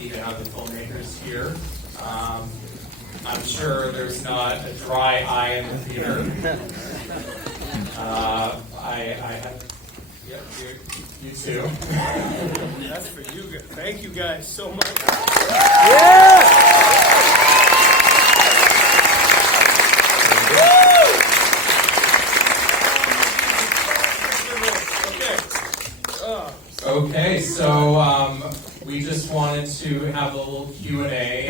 even have the filmmakers here. I'm sure there's not a dry eye in the theater. Yeah, you too. That's for you guys. Thank you guys so much. Okay, so we just wanted to have a little Q&A.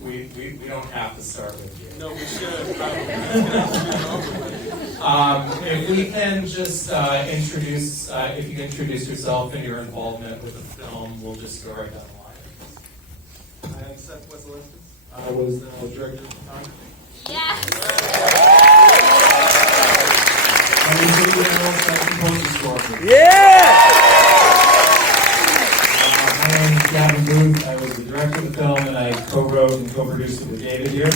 We don't have to start with you. No, we should. If we can just introduce, if you can introduce yourself and your involvement with the film, we'll just go right down the line. I am Seth Wessel-Estes. I was the director at the time. Yeah. I'm Adrian Ellis, I composed the score. Yeah! My name is Gavin Booth. I was the director of the film, and I co-wrote and co-produced it with David here. I'm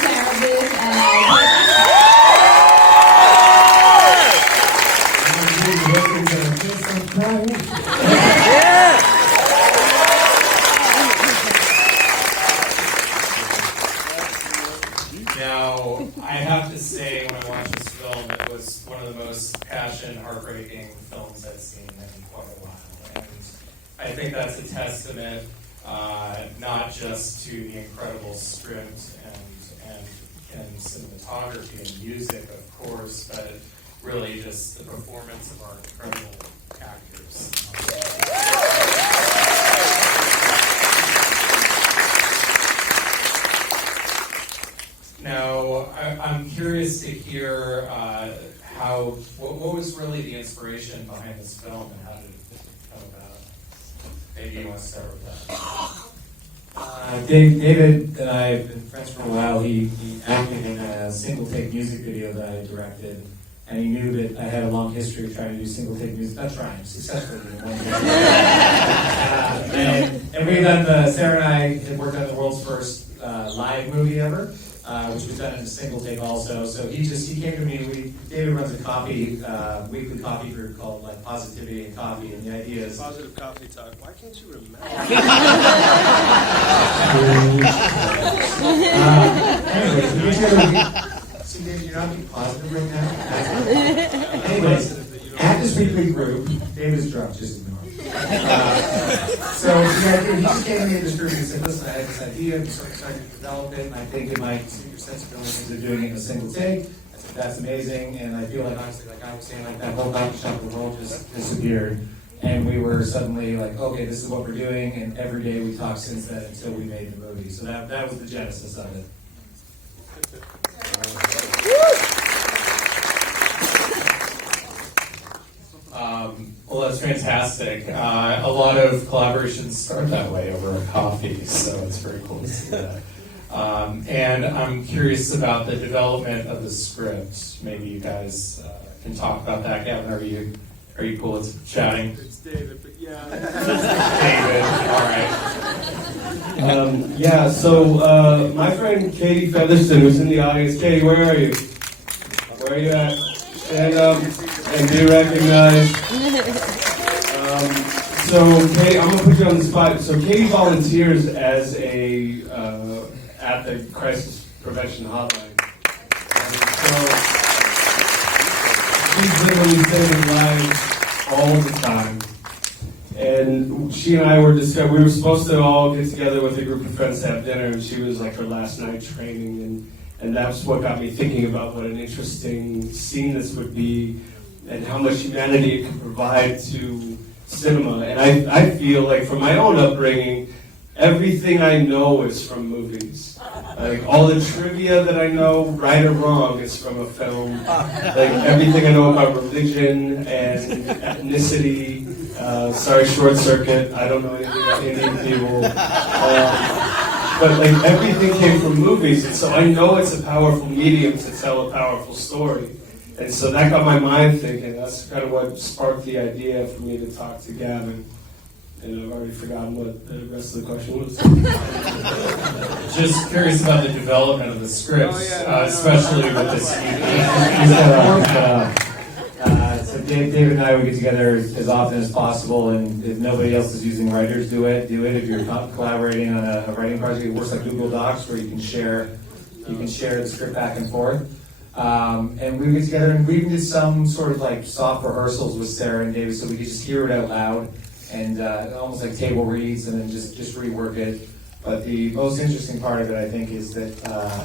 Sarah Booth, and Now, I have to say, when I watched this film, it was one of the most passionate, heartbreaking films I've seen in quite a while. And I think that's a testament, not just to the incredible script and cinematography and music, of course, but really just the performance of our incredible actors. Now, I'm curious to hear what was really the inspiration behind this film and how did it come about? Maybe you want to start with that. David and I have been friends for a while. He acted in a single-take music video that I directed, and he knew that I had a long history of trying to do single-take music. Not trying, successfully. And we done Sarah and I had worked on the world's first live movie ever, which was done in a single take also. So he came to me. David runs a weekly coffee group called like Positivity and Coffee, and the idea is Positive coffee talk. Why can't you remember? Anyways, see, David, you're not being positive right now. Anyways, at this weekly group, David's drunk, just ignore him. So he just came to me in this group and said, listen, I have this idea, I'm so excited to develop it, and I think it might suit your sensibilities of doing it in a single take. I said, that's amazing, and I feel like, honestly, like I was saying, like that whole coffee shop, the world just disappeared. And we were suddenly like, okay, this is what we're doing, and every day we talked since then until we made the movie. So that was the genesis of it. Well, that's fantastic. A lot of collaborations start that way over a coffee, so it's very cool to see that. And I'm curious about the development of the script. Maybe you guys can talk about that. Gavin, are you cool with chatting? It's David, but yeah. David, all right. Yeah, so my friend Katie Featherston, who's in the audience. Katie, where are you? Where are you at? Stand up and be recognized. So, Katie, I'm gonna put you on the spot. So, Katie volunteers as at the Crisis Prevention Hotline. So, she's literally saving lives all the time. And she and I we were supposed to all get together with a group of friends to have dinner, and she was like her last night training, and that's what got me thinking about what an interesting scene this would be, and how much humanity it could provide to cinema. And I feel like from my own upbringing, everything I know is from movies. Like all the trivia that I know, right or wrong, is from a film. Like everything I know about religion and ethnicity. Sorry, short circuit. I don't know anything about Indian people. But like everything came from movies, and so I know it's a powerful medium to tell a powerful story. And so that got my mind thinking. That's kind of what sparked the idea for me to talk to Gavin. And I've already forgotten what the rest of the question was. Just curious about the development of the script, especially with this. To David and I would get together as often as possible, and if nobody else is using writers, do it. If you're collaborating on a writing project, it works like Google Docs, where you can share the script back and forth. And we would get together, and we even did some sort of like soft rehearsals with Sarah and David, so we could just hear it out loud, and almost like table reads, and then just rework it. But the most interesting part of it, I think, is that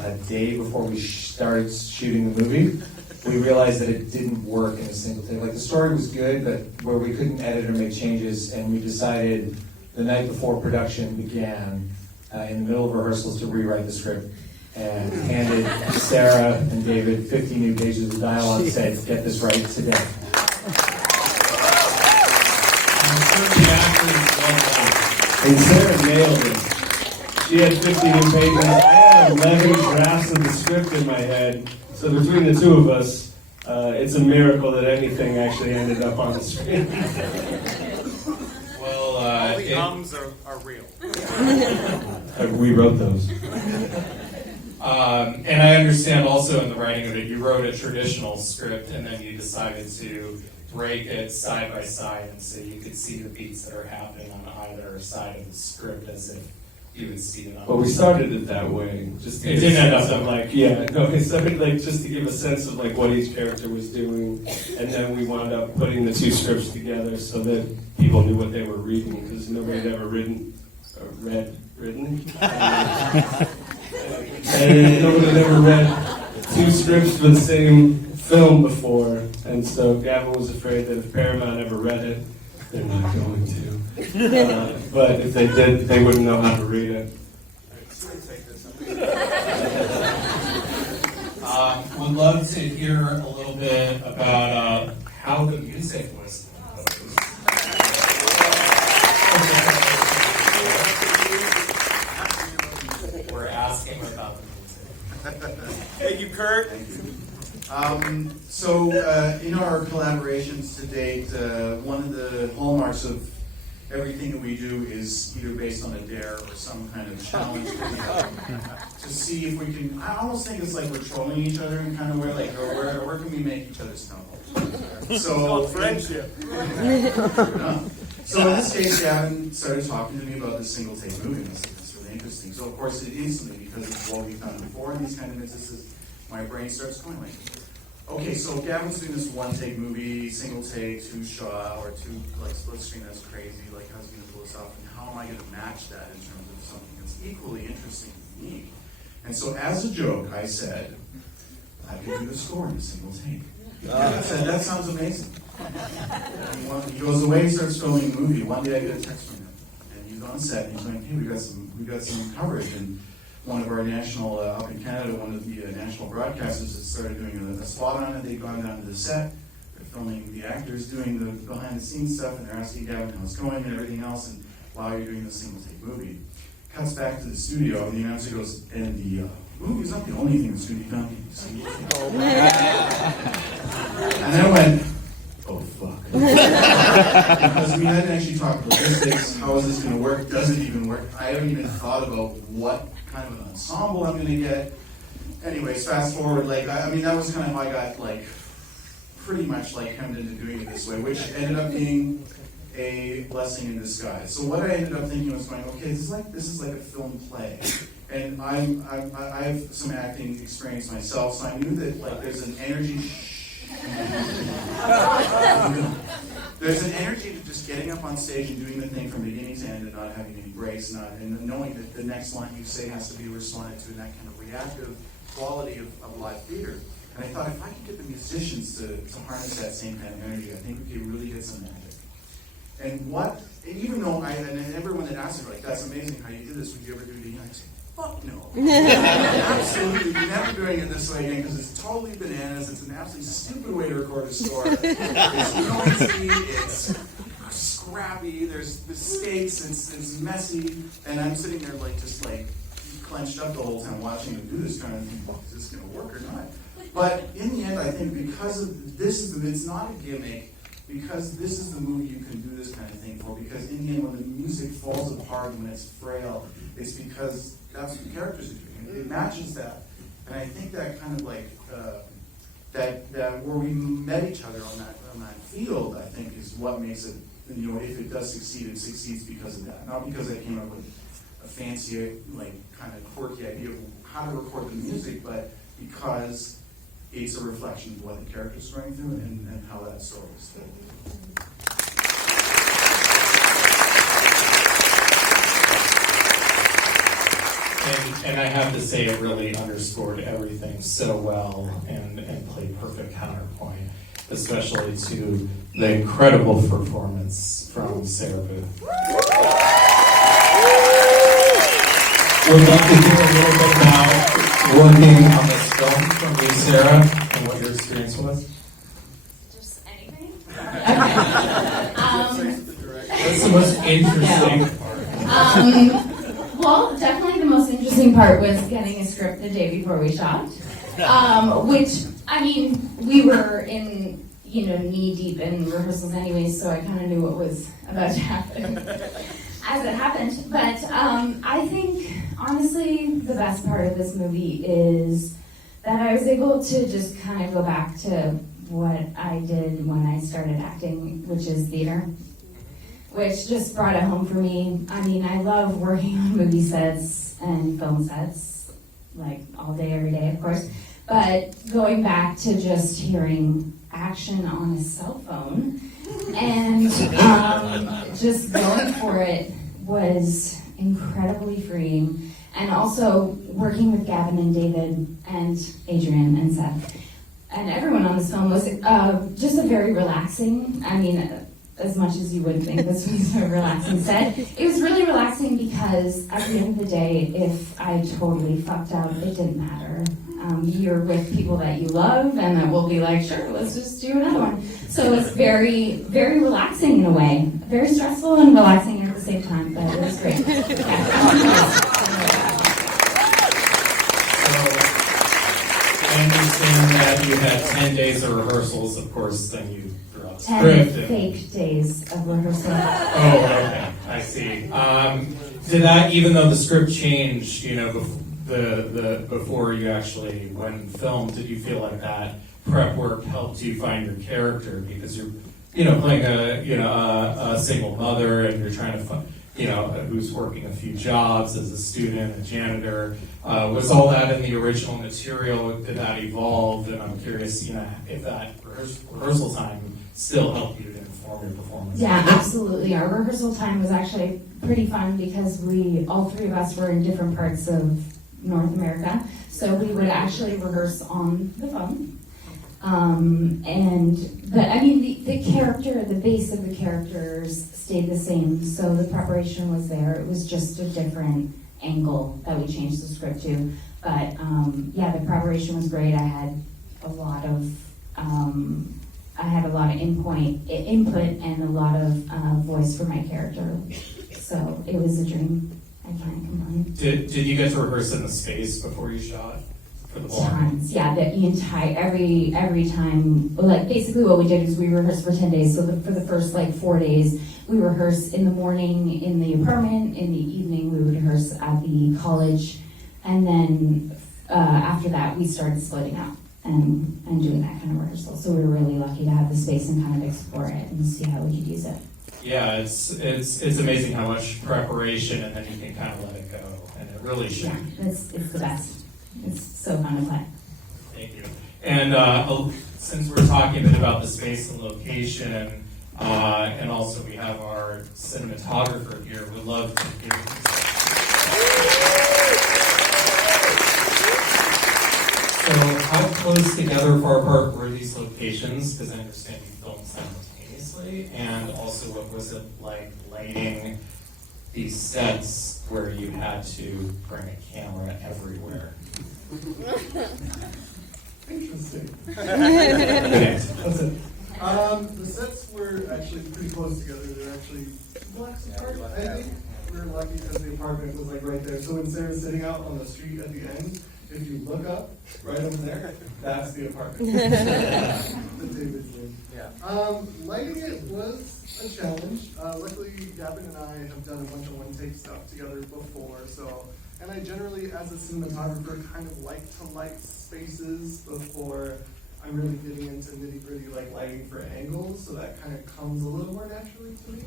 a day before we started shooting the movie, we realized that it didn't work in a single take. Like, the story was good, but where we couldn't edit or make changes, and we decided the night before production began, in the middle of rehearsals, to rewrite the script, and handed Sarah and David 50 new pages of dialogue and said, "Get this right today." And Sarah nailed it. She had 50 new pages and 11 drafts of the script in my head. So between the two of us, it's a miracle that anything actually ended up on the screen. Well, All the ums are real. We wrote those. and I understand also in the writing of it, you wrote a traditional script and then you decided to break it side by side, and so you could see the beats that are happening on either side of the script as if you would see it on. Well, we started it that way. Just to It give didn't a end up sense that of, way. like, yeah, no, it started like just to give a sense of like what each character was doing, and then we wound up putting the two scripts together so that people knew what they were reading, because nobody had ever written. And nobody had ever read two scripts for the same film before, and so Gavin was afraid that if Paramount ever read it, they're not going to. But if they did, they wouldn't know how to read it. Would love to hear a little bit about how the music was composed. We're asking about the music. Thank you, Kurt. In our collaborations to date, one of the hallmarks of everything that we do is either based on a dare or some kind of challenge to see if we can. I almost think it's like we're trolling each other in kind of way, like, where can we make each other stumble? It's called friendship. So in this case, Gavin started talking to me about this single take movie, and I said, that's really interesting. So of course, it instantly, because it's what we've done before in these kind of instances, my brain starts going like, okay, so Gavin's doing this one take movie, single take, two shot, or two like split screen. That's crazy. Like, how's he gonna pull this off? And how am I gonna match that in terms of something that's equally interesting to me? And so, as a joke, I said, I could do the score in a single take. I said, that sounds amazing. And he goes away, he starts filming a movie. One day I get a text from him, and he's on set, and he's like, hey, we got some coverage, and one of our national, up in Canada, one of the national broadcasters that started doing a spot on it. They'd gone down to the set, they're filming the actors doing the behind the scenes stuff, and they're asking Gavin how it's going and everything else, and while you're doing this single take movie. Cuts back to the studio, and the announcer goes, and the movie's not the only thing that's going to be done. And I went, oh fuck. Because we hadn't actually talked logistics, how is this going to work, does it even work? I haven't even thought about what kind of an ensemble I'm going to get. Anyways, fast forward, like, I mean, that was kind of how I got, like, pretty much, like, hemmed into doing it this way, which ended up being a blessing in disguise. So what I ended up thinking was going, okay, this is like a film play. And I have some acting experience myself, so I knew that, like, there's an energy to just getting up on stage and doing the thing from beginning to end and not having any breaks, and knowing that the next line you say has to be responded to in that kind of reactive quality of live theater. And I thought, if I could get the musicians to harness that same kind of energy, I think we could really get some magic. And even though and everyone that asked me, like, that's amazing how you did this, would you ever do it again? I say, fuck no. Absolutely never doing it this way again, because it's totally bananas. It's an absolutely stupid way to record a score. It's noisy, it's scrappy, there's the stakes, it's messy, and I'm sitting there like just like clenched up the whole time watching them do this kind of thing. Is this going to work or not? But in the end, I think because of it's not a gimmick, because this is the movie you can do this kind of thing for, because in the end, when the music falls apart and when it's frail, it's because that's what the characters are doing. It matches that. And I think that kind of like, that where we met each other on that field, I think, is what makes it, you know, if it does succeed, it succeeds because of that. Not because I came up with a fancy, like, kind of quirky idea of how to record the music, but because it's a reflection of what the character's going through and how that story is told. And I have to say, it really underscored everything so well and played perfect counterpoint, especially to the incredible performance from Sarah Booth. We'd love to hear a little bit about working on this film from you, Sarah, and what your experience was. Just anything? What's the most interesting part? Well, definitely the most interesting part was getting a script the day before we shot. Which, I mean, we were in, knee deep in rehearsals anyways, so I kind of knew what was about to happen as it happened. But I think, honestly, the best part of this movie is that I was able to just kind of go back to what I did when I started acting, which is theater, which just brought it home for me. I mean, I love working on movie sets and film sets, like all day, every day, of course. But going back to just hearing action on a cell phone and just going for it was incredibly freeing. And also working with Gavin and David and Adrian and Seth and everyone on this film was just a very relaxing, I mean, as much as you would think this was a relaxing set, it was really relaxing because at the end of the day, if I totally fucked up, it didn't matter. You're with people that you love and that will be like, sure, let's just do another one. So it's very, very relaxing in a way. Very stressful and relaxing at the same time, but it was great. I understand that you had 10 days of rehearsals, of course, then you drew out the 10 script. fake days of rehearsal. Oh, okay, I see. Did that, even though the script changed, before you actually went and filmed, did you feel like that prep work helped you find your character? Because you're, playing a single mother and you're trying to find, who's working a few jobs as a student, a janitor. Was all that in the original material? Did that evolve? And I'm curious, if that rehearsal time still helped you to inform your performance. Yeah, absolutely. Our rehearsal time was actually pretty fun because all three of us were in different parts of North America. So we would actually rehearse on the phone. The character, the base of the characters stayed the same. So the preparation was there. It was just a different angle that we changed the script to. But the preparation was great. I had a lot of input and a lot of voice for my character. So it was a dream. I can't complain. Did you get to rehearse in the space before you shot for the vlog? Tons, yeah. Every time, like basically what we did is we rehearsed for 10 days. So for the first 4 days, we rehearsed in the morning in the apartment. In the evening, we would rehearse at the college, and then after that, we started splitting up and doing that kind of rehearsal. So we were really lucky to have the space and kind of explore it and see how we could use it. Yeah, it's amazing how much preparation and then you can kind of let it go, and it really should. Yeah, it's the best. It's so fun to play. Thank you. And since we're talking a bit about the space and location, and also we have our cinematographer here, we'd love to give you So how close together, far apart were these locations? Because I understand you filmed simultaneously, and also what was it like lighting these sets where you had to bring a camera everywhere? Interesting. Okay. That's it. The sets were actually pretty close together. They're actually blocks apart, I think. We were lucky because the apartment was right there. So when Sarah's sitting out on the street at the end, if you look up, right over there, that's the apartment. The David's room. Yeah. Lighting it was a challenge. Luckily, Gavin and I have done a bunch of one-take stuff together before, and I generally, as a cinematographer, kind of like to light spaces before I'm really getting into nitty gritty like lighting for angles, so that kind of comes a little more naturally to me.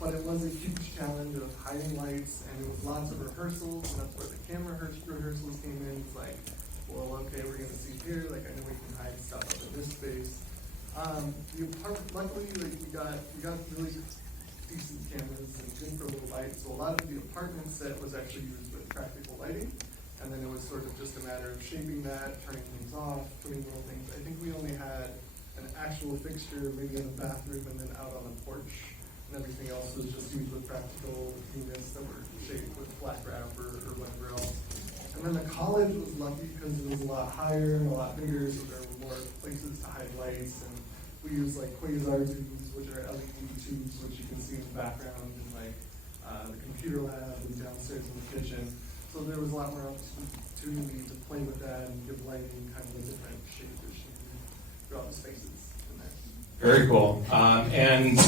But it was a huge challenge of hiding lights, and it was lots of rehearsals, and that's where the camera rehearsals came in. It's like, well, okay, we're gonna see here, like I know we can hide stuff up in this space. The apartment, luckily, like we got really decent cameras and good for low light, so a lot of the apartment set was actually used with practical lighting, and then it was sort of just a matter of shaping that, turning things off, putting little things. I think we only had an actual fixture, maybe in the bathroom, and then out on the porch, and everything else was just used with practical units that were shaped with black wrap or whatever else. And then the college was lucky because it was a lot higher and a lot bigger, so there were more places to hide lights, and we used like quasar tubes, which are LED tubes, which you can see in the background, and like the computer lab and downstairs in the kitchen. So there was a lot more opportunity to play with that and give lighting kind of a different shape throughout the spaces in there. Very cool. And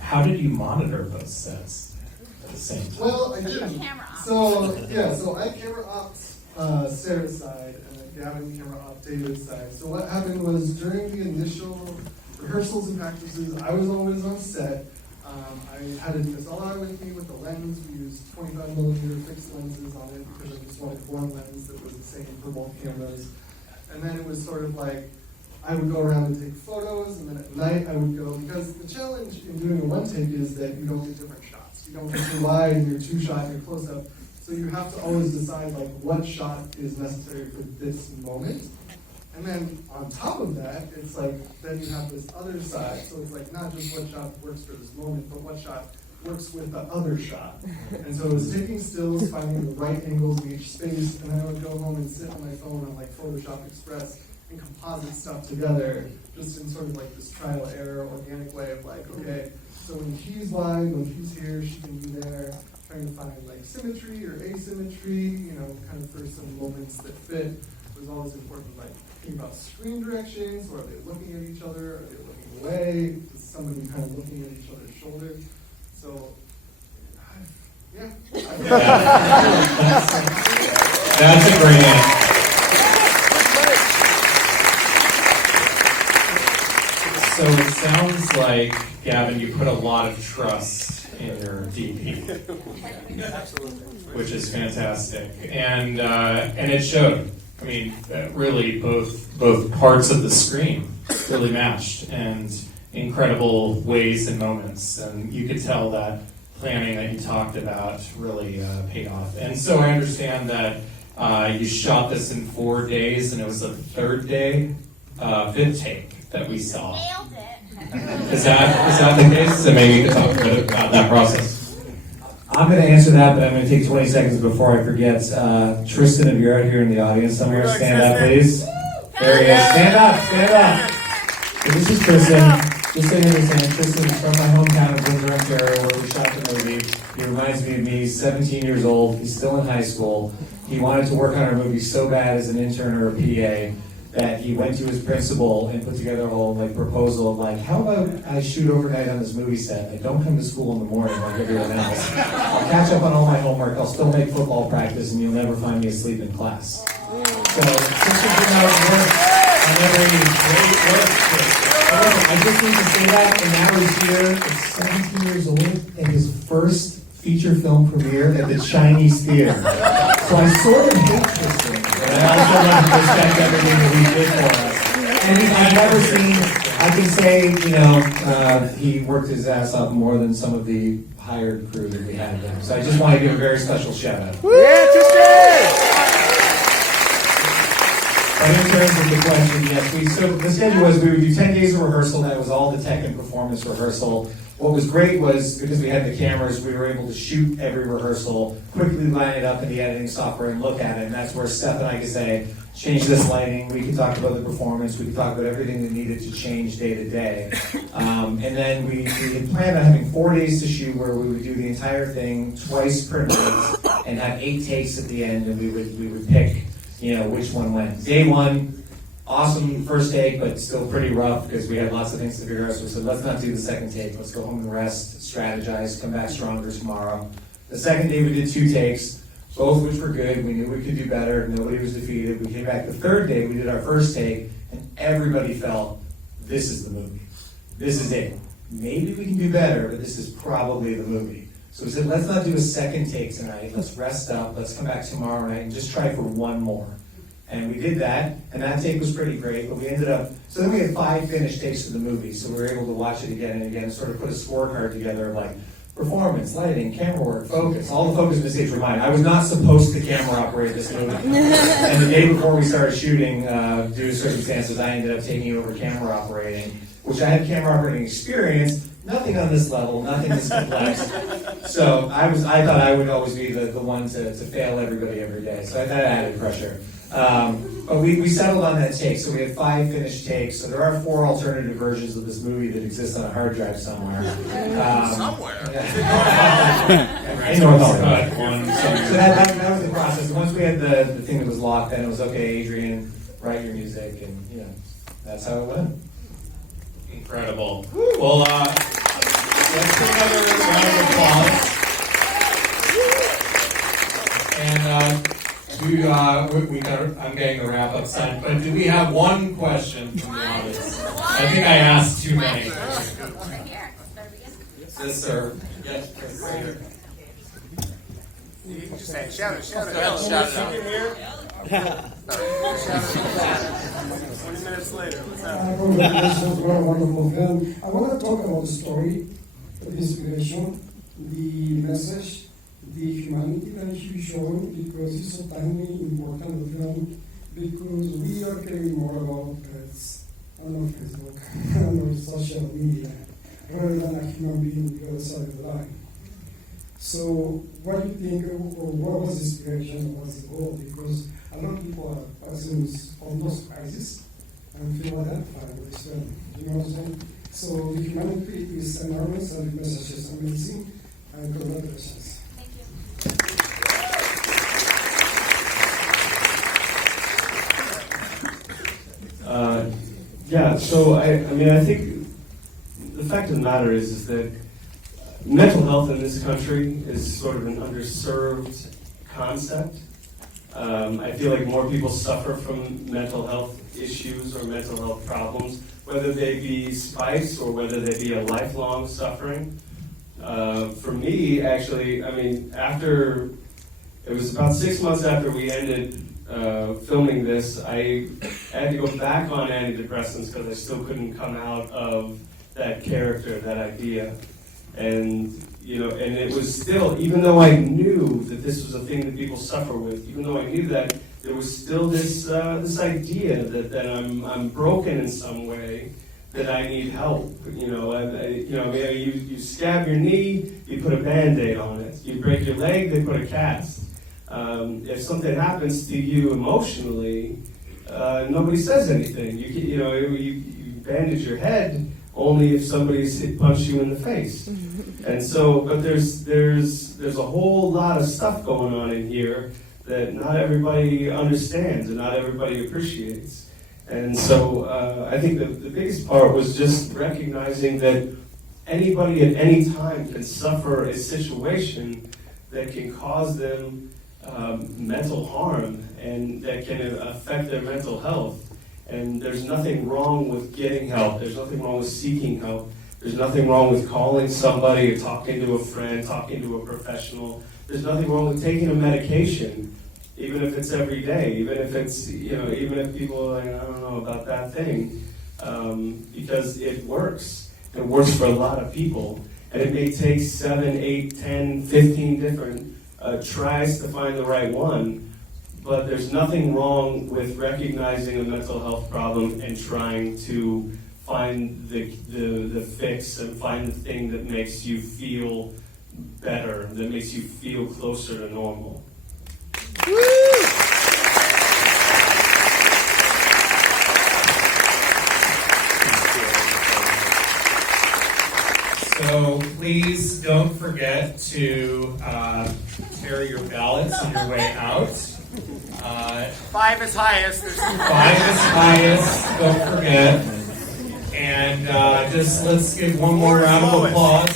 how did you monitor those sets at the same time? Well, I didn't. So I camera ops Sarah's side, and then Gavin camera ops David's side. So what happened was during the initial rehearsals and practices, I was always on set. I had a DSLR with me with the lens. We used 25mm fixed lenses on it because I just wanted one lens that was the same for both cameras. And then it was sort of like, I would go around and take photos, and then at night I would go, because the challenge in doing a one take is that you don't get different shots. You don't get your wide and your two shot and your close up. So you have to always decide like what shot is necessary for this moment. And then on top of that, it's like, then you have this other side. So it's like not just what shot works for this moment, but what shot works with the other shot. And so it was taking stills, finding the right angles in each space, and then I would go home and sit on my phone on like Photoshop Express and composite stuff together, just in sort of like this trial error, organic way of like, okay, so when he's wide, when he's here, she can be there, trying to find like symmetry or asymmetry, you know, kind of for some moments that fit. It was always important, like thinking about screen directions, or are they looking at each other, are they looking away, is somebody kind of looking at each other's shoulder? So, yeah. That's a great answer. So it sounds like, Gavin, you put a lot of trust in your DP, which is fantastic, and it showed. I mean, really, both parts of the screen really matched, and incredible ways and moments, and you could tell that planning that you talked about really paid off. And so I understand that you shot this in 4 days, and it was the third day, fifth take that we saw. Nailed it. Is that the case? So maybe you could talk a bit about that process. I'm going to answer that, but I'm going to take 20 seconds before I forget. Tristan, if you're out here in the audience somewhere, stand up, please. There he is. Stand up. So this is Tristan. Just so you understand, Tristan is from my hometown of Windsor, Ontario, where we shot the movie. He reminds me of me. He's 17 years old. He's still in high school. He wanted to work on our movie so bad as an intern or a PA that he went to his principal and put together a whole proposal of how about I shoot overnight on this movie set? I don't come to school in the morning like everyone else. I'll catch up on all my homework. I'll still make football practice, and you'll never find me asleep in class. So Tristan came out and worked on every great work. I just need to say that, and now he's here at 17 years old at his first feature film premiere at the Chinese Theatre. So I sort of hate Tristan, but I also want to respect everything that he did for us. And I've never seen, I can say, he worked his ass off more than some of the hired crew that we had there. So I just want to give a very special shout out. Yeah, Tristan! But in terms of the question, yes, so the schedule was we would do 10 days of rehearsal. That was all the tech and performance rehearsal. What was great was, because we had the cameras, we were able to shoot every rehearsal, quickly line it up in the editing software and look at it. And that's where Seth and I could say, change this lighting. We could talk about the performance. We could talk about everything that needed to change day to day. And then we had planned on having 4 days to shoot, where we would do the entire thing twice per night and have 8 takes at the end, and we would pick which one went. Day one, awesome first take, but still pretty rough because we had lots of things to figure out. So we said, let's not do the second take. Let's go home and rest, strategize, come back stronger tomorrow. The second day we did 2 takes, both which were good. We knew we could do better. Nobody was defeated. We came back the third day, we did our first take, and everybody felt, this is the movie. This is it. Maybe we can do better, but this is probably the movie. So we said, let's not do a second take tonight. Let's rest up. Let's come back tomorrow night and just try for one more. And we did that, and that take was pretty great, but we ended up, so then we had 5 finished takes of the movie, so we were able to watch it again and again and sort of put a scorecard together of like, performance, lighting, camera work, focus. All the focus mistakes were mine. I was not supposed to camera operate this movie. And the day before we started shooting, due to circumstances, I ended up taking over camera operating, which I had camera operating experience, nothing on this level, nothing this complex. So I thought I would always be the one to fail everybody every day. So that added pressure. But we settled on that take, so we had 5 finished takes. So there are 4 alternative versions of this movie that exist on a hard drive somewhere. Somewhere. In North Hollywood. So that was the process. Once we had the thing that was locked, then it was okay, Adrian, write your music, and that's how it went. Incredible. Well, let's give another round of applause. And I'm getting the wrap up sign, but do we have one question from the audience? I think I asked too many. Yes, sir. Yes, Chris, right here. You can just say, shout it out. Here? 20 minutes later, what's happening? Congratulations, what a wonderful film. I want to talk about the story, the inspiration, the message, the humanity that you shown, because it's so timely, important, the film, because we are caring more about pets on Facebook and on social media, rather than a human being on the other side of the line. So what do you think, or what was the inspiration, what was the goal? Because a lot of people are passing almost crisis and feel identified with this film. You know what I'm saying? So the humanity is enormous and the message is amazing. And congratulations. So I think the fact of the matter is that mental health in this country is sort of an underserved concept. I feel like more people suffer from mental health issues or mental health problems, whether they be spikes or whether they be a lifelong suffering. For me, actually, after, it was about 6 months after we ended filming this, I had to go back on antidepressants because I still couldn't come out of that character, that idea. And it was still, even though I knew that this was a thing that people suffer with, even though I knew that, there was still this idea that I'm broken in some way, that I need help. You stab your knee, you put a Band-Aid on it. You break your leg, they put a cast. If something happens to you emotionally, nobody says anything. You bandage your head only if somebody's punched you in the face. And so, but there's a whole lot of stuff going on in here that not everybody understands and not everybody appreciates. And so I think the biggest part was just recognizing that anybody at any time can suffer a situation that can cause them mental harm and that can affect their mental health. And there's nothing wrong with getting help. There's nothing wrong with seeking help. There's nothing wrong with calling somebody or talking to a friend, talking to a professional. There's nothing wrong with taking a medication, even if it's every day, even if it's, even if people are like, I don't know about that thing, because it works. It works for a lot of people. And it may take 7, 8, 10, 15 different tries to find the right one, but there's nothing wrong with recognizing a mental health problem and trying to find the fix and find the thing that makes you feel better, that makes you feel closer to normal. So please don't forget to carry your ballots on your way out. 5 is highest. 5 is highest, don't forget. And just let's give one more round of applause.